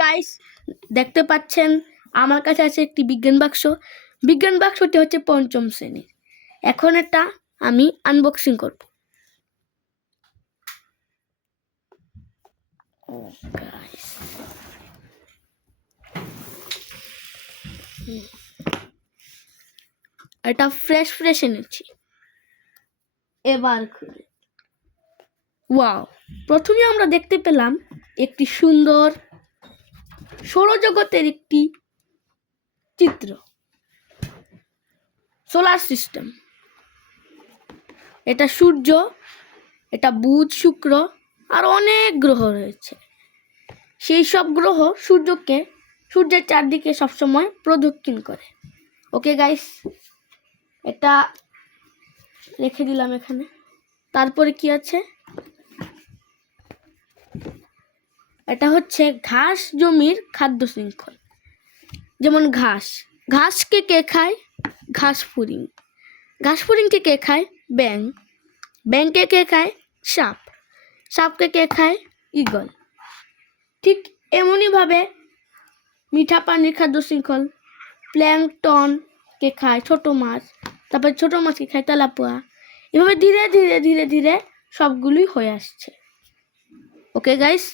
Guys, দেখতে পাচ্ছেন আমার কাছে আছে একটি বিজ্ঞান বাক্স। বিজ্ঞান বাক্সটি হচ্ছে পঞ্চম শ্রেণীর। এখন এটা আমি আনবক্সিং করব। এটা ফ্রেশ এনেছি। এবার খুলে ওয়াও, প্রথমে আমরা দেখতে পেলাম একটি সুন্দর সৌরজগতের একটি চিত্র, সোলার সিস্টেম। এটা সূর্য, এটা বুধ, শুক্র আর অনেক গ্রহ রয়েছে। সেই সব গ্রহ সূর্যের চারদিকে সবসময় প্রদক্ষিণ করে। ওকে গাইস, এটা রেখে দিলাম এখানে। তারপরে কি আছে, এটা হচ্ছে ঘাস জমির খাদ্য শৃঙ্খল। যেমন ঘাসকে কে খায়? ঘাস ফড়িংকে কে খায়? ব্যাঙকে কে খায়? সাপকে কে খায়? ঈগল। ঠিক এমনইভাবে মিঠা পানির খাদ্য শৃঙ্খল, প্ল্যাঙ্কটনকে খায় ছোট মাছ, তারপর ছোট মাছকে খায় তেলাপোয়া। এভাবে ধীরে ধীরে ধীরে ধীরে সবগুলোই হয়ে আসছে। ওকে গাইস,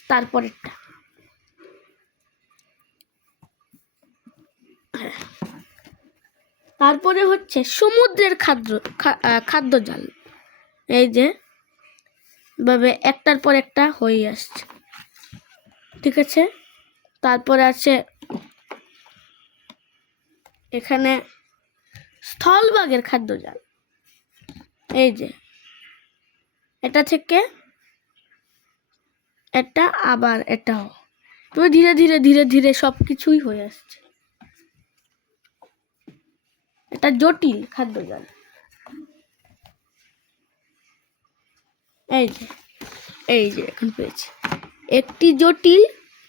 তারপরে হচ্ছে সমুদ্রের খাদ্যজাল। এই যে ভাবে একটার পর একটা হয়ে আসছে, ঠিক আছে। তারপরে আছে এখানে স্থলভাগের খাদ্যজাল। এই যে এটা থেকে এটা, আবার এটাও, তো ধীরে ধীরে ধীরে ধীরে সবকিছুই হয়ে আসছে। এটা জটিল খাদ্যজাল। এই যে এখন পেয়েছি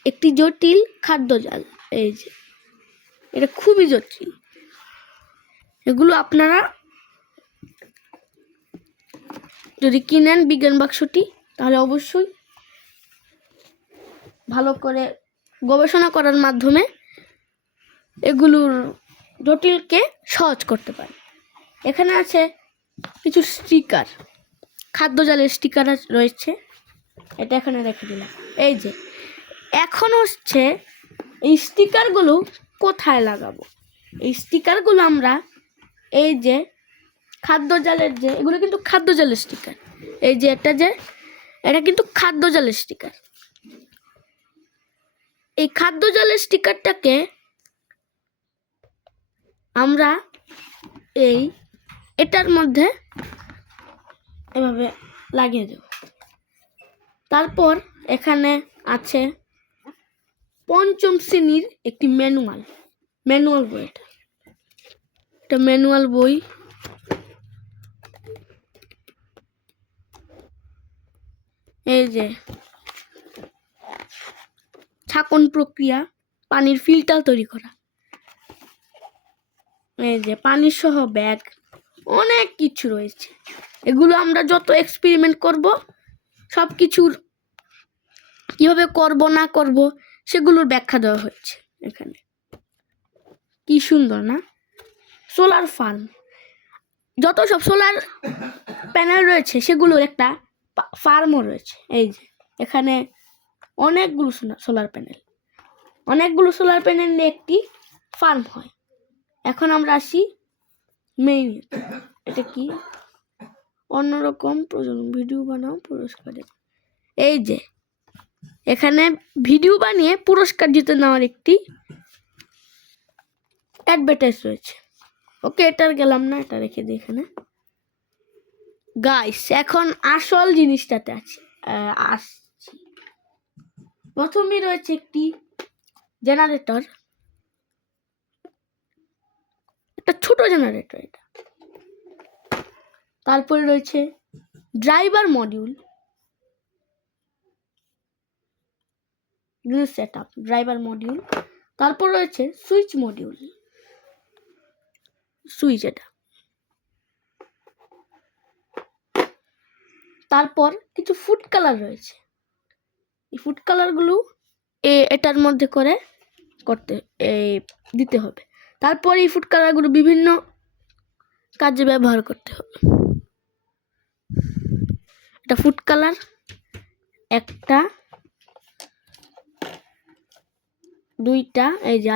একটি জটিল খাদ্যজাল। এই যে এটা খুবই জটিল। এগুলো আপনারা যদি কিনেন বিজ্ঞান বাক্সটি, তাহলে অবশ্যই ভালো করে গবেষণা করার মাধ্যমে এগুলোর জটিলকে সহজ করতে পারে। এখানে আছে কিছু স্টিকার, খাদ্যজালের স্টিকার রয়েছে। এটা এখানে রেখে দিলাম। এই যে এখন হচ্ছে এই স্টিকারগুলো কোথায় লাগাবো? এই স্টিকারগুলো আমরা এই যে খাদ্যজালের এগুলো কিন্তু খাদ্যজালের স্টিকার। এই যে এটা কিন্তু খাদ্যজালের স্টিকার। এই খাদ্যজালের স্টিকারটাকে আমরা এটার মধ্যে এভাবে লাগিয়ে দেব। তারপর এখানে আছে পঞ্চম শ্রেণীর একটি ম্যানুয়াল বই। এটা ম্যানুয়াল বই। এই যে ছাঁকন প্রক্রিয়া, পানির ফিল্টার তৈরি করা, এই যে পানি সহ ব্যাগ, অনেক কিছু রয়েছে। এগুলো আমরা যত এক্সপেরিমেন্ট করব, সব কিছুর কিভাবে করব না করব সেগুলোর ব্যাখ্যা দেওয়া হচ্ছে এখানে। কি সুন্দর না? সোলার ফার্ম, যত সব সোলার প্যানেল রয়েছে সেগুলোর একটা ফার্মও রয়েছে। এই যে এখানে অনেকগুলো সোলার প্যানেল নিয়ে একটি ফার্ম হয়। এখন আমরা আসি মেইন। এটা কি? অন্যরকম প্রজন্ম ভিডিও বানাও পুরস্কারে। এই যে এখানে ভিডিও বানিয়ে পুরস্কার জিতে নেওয়ার একটি অ্যাডভার্টাইজ রয়েছে। ওকে, এটার গেলাম না, এটা রেখে দিই এখানে। গাইস, এখন আসল জিনিসটাতে আসছি। প্রথমেই রয়েছে একটি জেনারেটর, একটা ছোট জেনারেটর এটা। তারপরে রয়েছে driver module, setup driver module. তারপর রয়েছে সুইচ মডিউল, এটা। তারপর কিছু ফুড কালার রয়েছে। এই ফুড কালারগুলো এটার মধ্যে করে দিতে হবে। তারপর এই ফুড কালারগুলো বিভিন্ন কাজে ব্যবহার করতে হবে। এটা ফুড কালার, একটা, দুইটা, এই যে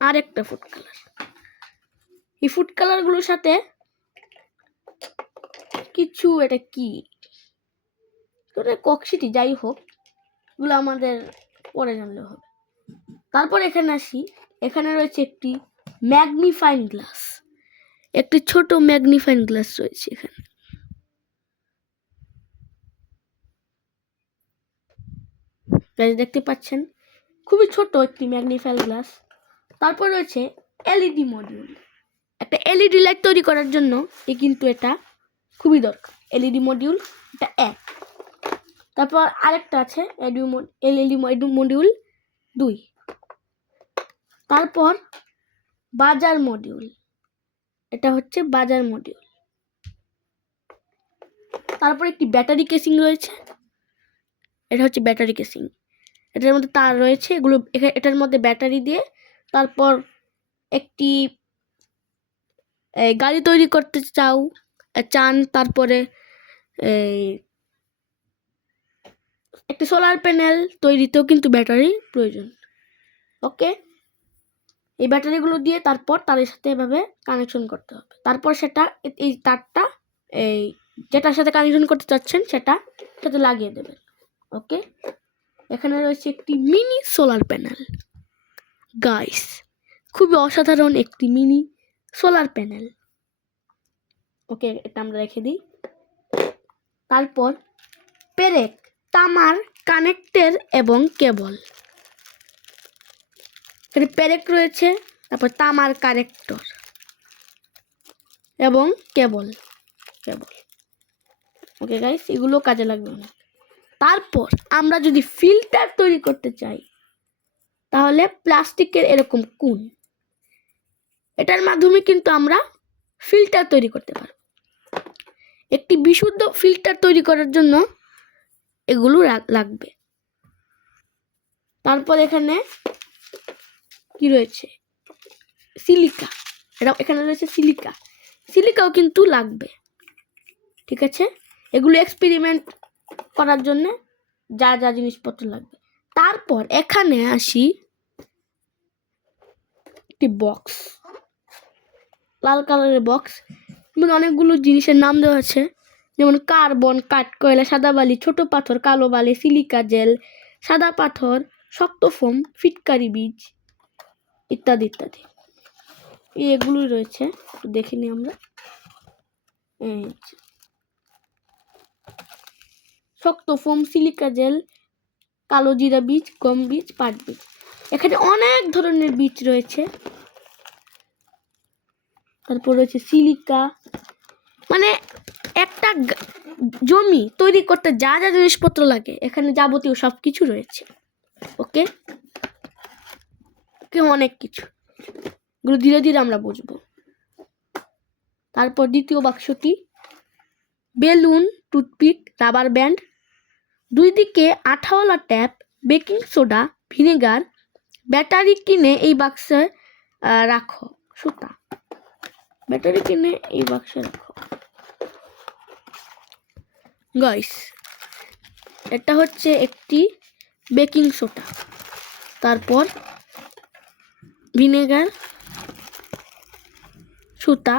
আরেকটা ফুড কালার। এই ফুড কালারগুলোর সাথে কিছু, এটা কি কক্সিটি, যাই হোক, এগুলো আমাদের পরে জানলে হবে। তারপর এখানে আসি, এখানে রয়েছে একটি ম্যাগনিফাইং গ্লাস, একটি ছোট ম্যাগনিফাইং গ্লাস রয়েছে এখানে। দেখতে পাচ্ছেন খুবই ছোট একটি ম্যাগনিফাইং গ্লাস। তারপর রয়েছে এলইডি মডিউল। একটা এলইডি লাইট তৈরি করার জন্য কিন্তু এটা খুবই দরকার। এলইডি মডিউল এটা এক। তারপর আরেকটা আছে এলইডি মডিউল 2। তারপর বাজার মডিউল, এটা হচ্ছে বাজার মডিউল। তারপর একটি ব্যাটারি কেসিং রয়েছে, এটা হচ্ছে ব্যাটারি কেসিং। এটার মধ্যে তার রয়েছে, এগুলো এটার মধ্যে ব্যাটারি দিয়ে তারপর একটি গাড়ি তৈরি করতে চান, তারপরে একটি সোলার প্যানেল তৈরিতেও কিন্তু ব্যাটারি প্রয়োজন। ওকে, এই ব্যাটারিগুলো দিয়ে তারপর তারের সাথে এভাবে কানেকশন করতে হবে। তারপর সেটা এই তারটা যেটার সাথে কানেকশন করতে চাচ্ছেন সেটাতে লাগিয়ে দেবেন। ওকে, এখানে রয়েছে একটি মিনি সোলার প্যানেল। গাইস, খুবই অসাধারণ একটি মিনি সোলার প্যানেল। ওকে, এটা আমরা রেখে দিই। তারপর পেরেক, তামার কানেক্টর এবং কেবল। এখানে পেরেক রয়েছে, তারপর তামার কানেক্টর এবং কেবল। ওকে গাইস, এগুলো কাজে লাগবে না। তারপর আমরা যদি ফিল্টার তৈরি করতে চাই, তাহলে প্লাস্টিকের এরকম কোন, এটার মাধ্যমে কিন্তু আমরা ফিল্টার তৈরি করতে পারব। একটি বিশুদ্ধ ফিল্টার তৈরি করার জন্য এগুলো লাগবে। তারপর এখানে কি রয়েছে, সিলিকা। এখানে রয়েছে সিলিকাও কিন্তু লাগবে। ঠিক আছে, এগুলো এক্সপেরিমেন্ট করার জন্য যা যা জিনিসপত্র লাগবে। তারপর এখানে আসি, একটি বক্স, লাল কালারের বক্স, অনেকগুলো জিনিসের নাম দেওয়া আছে, যেমন কার্বন, কাঠকয়লা, সাদা বালি, ছোট পাথর, কালো বালি, সিলিকা জেল, সাদা পাথর, শক্ত ফোম, ফিটকারি বীজ, ইত্যাদি ইত্যাদি। এগুলোই রয়েছে, দেখে নিই আমরা। শক্ত ফোম, সিলিকা জেল, কালো জিরা বীজ, গম বীজ, পাট বীজ। এখানে অনেক ধরনের বীজ রয়েছে। তারপর রয়েছে সিলিকা, মানে একটা জমি তৈরি করতে যা যা জিনিসপত্র লাগে এখানে যাবতীয় সব কিছু রয়েছে। ওকে, অনেক কিছু, এগুলো ধীরে ধীরে আমরা বুঝবো। তারপর দ্বিতীয় বাক্সটি, বেলুন, টুথপিক, রাবার ব্যান্ড, দুই দিকে আঠাওয়ালা tape, baking soda, vinegar, battery কিনে এই বাক্সে রাখো, সুতা, ব্যাটারি কিনে এই বাক্সে রাখো। গাইস, এটা হচ্ছে একটি বেকিং সোডা, তারপর ভিনেগার, সুতা,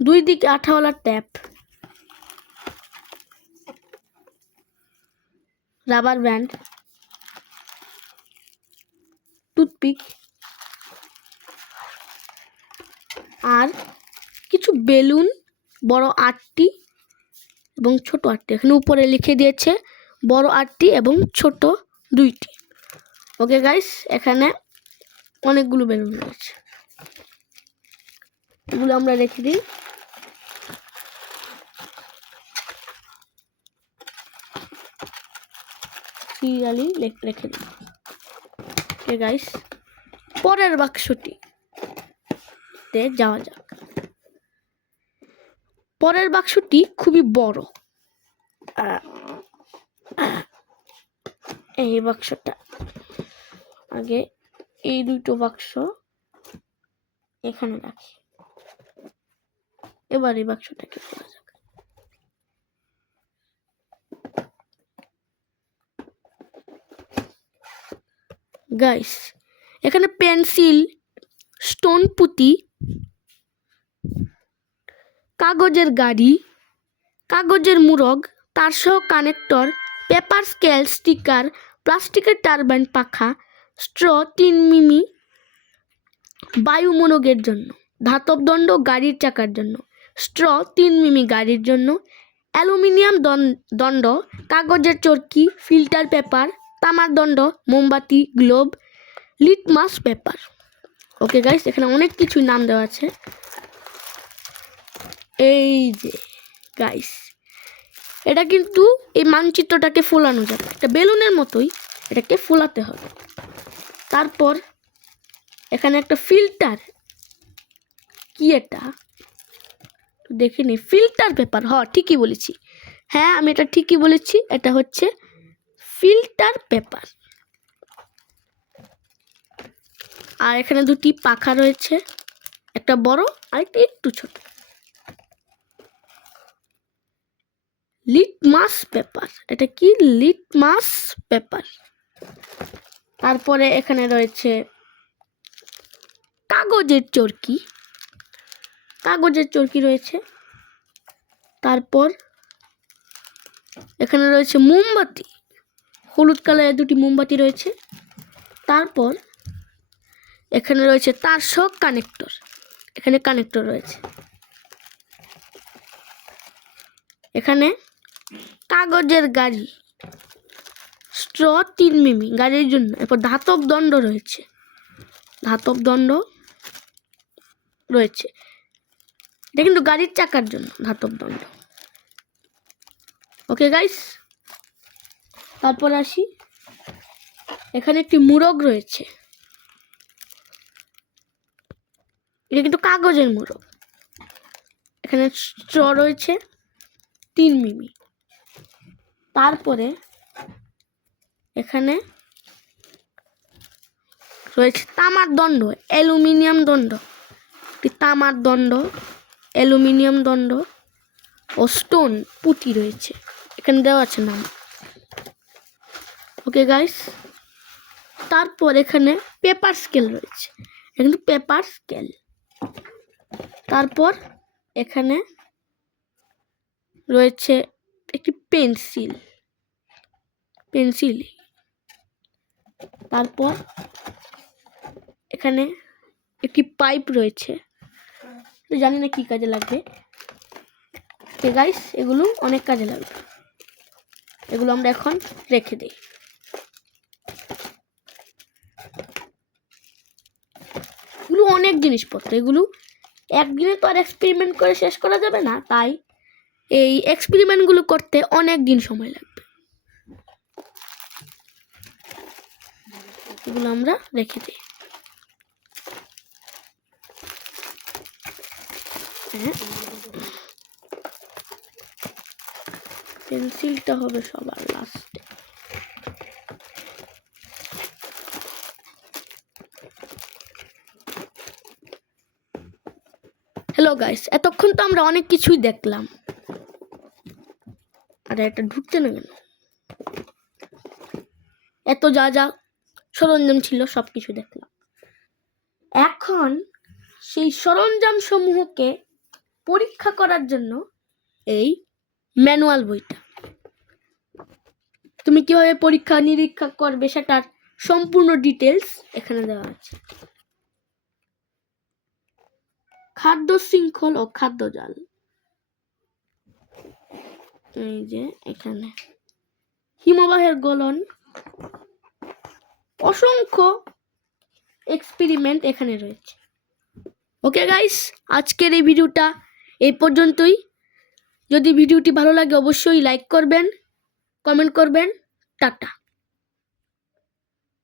দুই দিকে আঠাওয়ালা ট্যাপ, রাবার ব্যান্ড, টুথপিক, আর কিছু বেলুন, বড় 8টি এবং ছোট 8টি। এখানে উপরে লিখে দিয়েছে বড় 8টি এবং ছোট 2টি। ওকে গাইস, এখানে অনেকগুলো বেলুন রয়েছে, এগুলো আমরা রেখে দিই। সিরিয়ালি রেখে দিই। ওকে গাইস, পরের বাক্সটিতে যাওয়া যাক। পরের বাক্সটি খুবই বড়, এই বাক্সটা আগে, এই দুটো বাক্স এখানে রাখি। এবার এই বাক্সটাকে খোলা যাক। গাইস, এখানে পেন্সিল, স্টোন পুঁতি, কাগজের গাড়ি, কাগজের মুরগ, তার সহ কানেক্টর, পেপার স্কেল, স্টিকার, প্লাস্টিকের টারবাইন পাখা, স্ট্র 3 মিমি বায়ুমোনকের জন্য, ধাতব দণ্ড গাড়ির চাকার জন্য, স্ট্র 3 মিমি গাড়ির জন্য, অ্যালুমিনিয়াম দণ্ড, কাগজের চরকি, ফিল্টার পেপার, তামার দণ্ড, মোমবাতি, globe, litmus paper. Okay guys, এখানে অনেক কিছুই নাম দেওয়া আছে। এই যে গাইস, এটা কিন্তু এই মানচিত্রটাকে ফোলানো যাবে, একটা বেলুনের মতোই এটাকে ফোলাতে হবে। তারপর এখানে একটা ফিল্টার, কি এটা দেখিনি, ফিল্টার পেপার। ঠিকই বলেছি, হ্যাঁ আমি এটা ঠিকই বলেছি, এটা হচ্ছে ফিল্টার পেপার। আর এখানে দুটি পাখা রয়েছে, একটা বড় আর একটা একটু ছোট। লিটমাস পেপার, এটা কি? Litmus paper. তারপরে এখানে রয়েছে কাগজের চরকি, কাগজের চরকি রয়েছে। তারপর এখানে রয়েছে মোমবাতি, হলুদ কালারের দুটি মোমবাতি রয়েছে। তারপর এখানে রয়েছে তার সহ কানেক্টর, এখানে কানেক্টর রয়েছে। এখানে কাগজের গাড়ি, স্ট্র 3 মিমি গাড়ির জন্য। এরপর ধাতব দণ্ড রয়েছে, ধাতব দণ্ড রয়েছে, এটা কিন্তু গাড়ির চাকার জন্য ধাতব দণ্ড। ওকে গাইস, তারপর আসি, এখানে একটি মুরগ রয়েছে, এটা কিন্তু কাগজের মুরগ। এখানে স্ট্র রয়েছে 3 মিমি। তারপরে এখানে রয়েছে তামার দণ্ড, অ্যালুমিনিয়াম দণ্ড, একটি তামার দণ্ড, অ্যালুমিনিয়াম দণ্ড ও স্টোন পুঁতি রয়েছে, এখানে দেওয়া আছে নাম। ওকে গাইস, তারপর এখানে পেপার স্কেল রয়েছে, কিন্তু পেপার স্কেল। তারপর এখানে রয়েছে একটি পেন্সিল, পেন্সিল। তারপর এখানে একটি পাইপ রয়েছে, জানি না কি কাজে লাগবে। ওকে গাইস, এগুলো অনেক কাজে লাগবে, এগুলো আমরা এখন রেখে দিই। এগুলো অনেক জিনিসপত্র, এগুলো একদিনে তো আর এক্সপেরিমেন্ট করে শেষ করা যাবে না, তাই এই এক্সপেরিমেন্টগুলো করতে অনেক দিন সময় লাগবে। এগুলো আমরা রেখে দিই। পেন্সিলটা হবে সবার লাস্টে। হ্যালো গাইস, এতক্ষণ তো আমরা অনেক কিছুই দেখলাম। আর এটা ঢুকছে না কেন? এত যা যা সরঞ্জাম ছিল সব কিছু দেখলাম। এখন সেই সরঞ্জাম সমূহকে পরীক্ষা করার জন্য এই ম্যানুয়াল বইটা, তুমি কিভাবে পরীক্ষা নিরীক্ষা করবে সেটার সম্পূর্ণ ডিটেলস এখানে দেওয়া আছে। খাদ্য শৃঙ্খল ও খাদ্য জাল, এই যে এখানে হিমবাহের গলন, অসংখ্য এক্সপেরিমেন্ট এখানে রয়েছে। ওকে গাইস, আজকের এই ভিডিওটা এই পর্যন্তই। যদি ভিডিওটি ভালো লাগে অবশ্যই লাইক করবেন, কমেন্ট করবেন। টাটা।